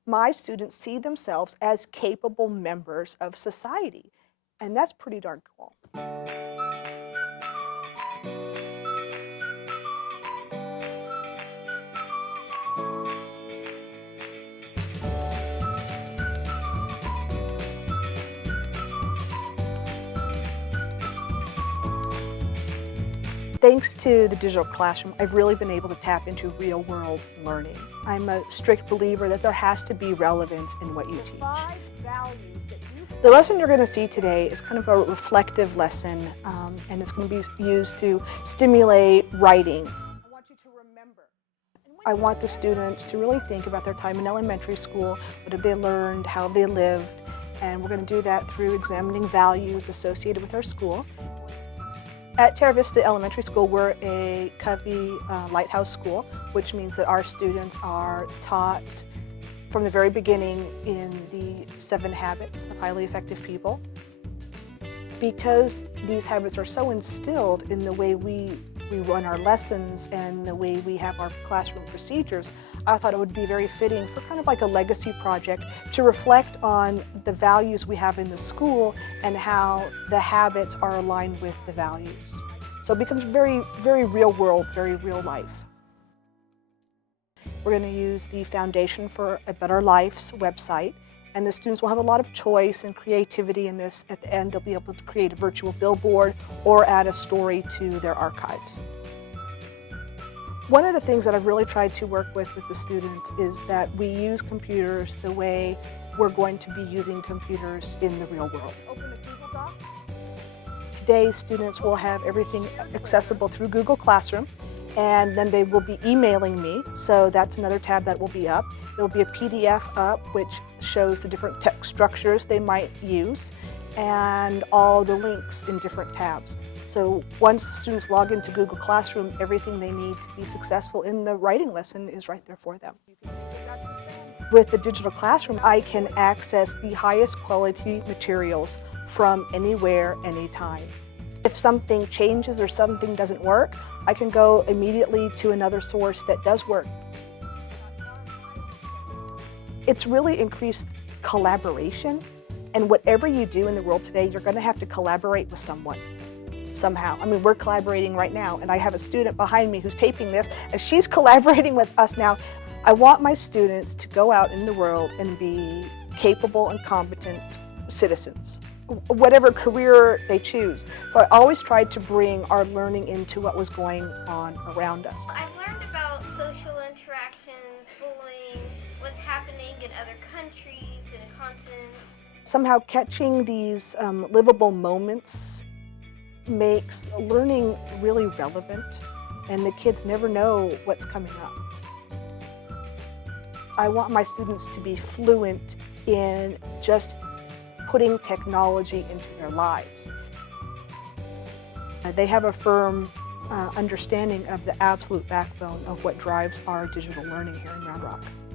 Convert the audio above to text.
my students see themselves as capable members of society. And that's pretty darn cool. Thanks to the digital classroom, I've really been able to tap into real-world learning. I'm a strict believer that there has to be relevance in what you teach. The lesson you're going to see today is kind of a reflective lesson, and it's going to be used to stimulate writing. I want the students to really think about their time in elementary school. What have they learned? How have they lived? And we're going to do that through examining values associated with our school. At Terra Vista Elementary School, we're a Covey Lighthouse School, which means that our students are taught from the very beginning in the 7 habits of highly effective people. Because these habits are so instilled in the way we run our lessons and the way we have our classroom procedures, I thought it would be very fitting for kind of like a legacy project to reflect on the values we have in the school and how the habits are aligned with the values. So it becomes very, very real world, very real life. We're going to use the Foundation for a Better Life's website, and the students will have a lot of choice and creativity in this. At the end, they'll be able to create a virtual billboard or add a story to their archives. One of the things that I've really tried to work with the students is that we use computers the way we're going to be using computers in the real world. Open the Google Doc. Today, students will have everything accessible through Google Classroom, and then they will be emailing me, so that's another tab that will be up. There will be a PDF up which shows the different text structures they might use and all the links in different tabs. So once the students log into Google Classroom, everything they need to be successful in the writing lesson is right there for them. With the digital classroom, I can access the highest quality materials from anywhere, anytime. If something changes or something doesn't work, I can go immediately to another source that does work. It's really increased collaboration, and whatever you do in the world today, you're going to have to collaborate with someone somehow. I mean, we're collaborating right now, and I have a student behind me who's taping this, and she's collaborating with us now. I want my students to go out in the world and be capable and competent citizens, whatever career they choose. So I always tried to bring our learning into what was going on around us. I've learned about social interactions, bullying, what's happening in other countries and continents. Somehow catching these livable moments makes learning really relevant, and the kids never know what's coming up. I want my students to be fluent in just putting technology into their lives. They have a firm understanding of the absolute backbone of what drives our digital learning here in Round Rock.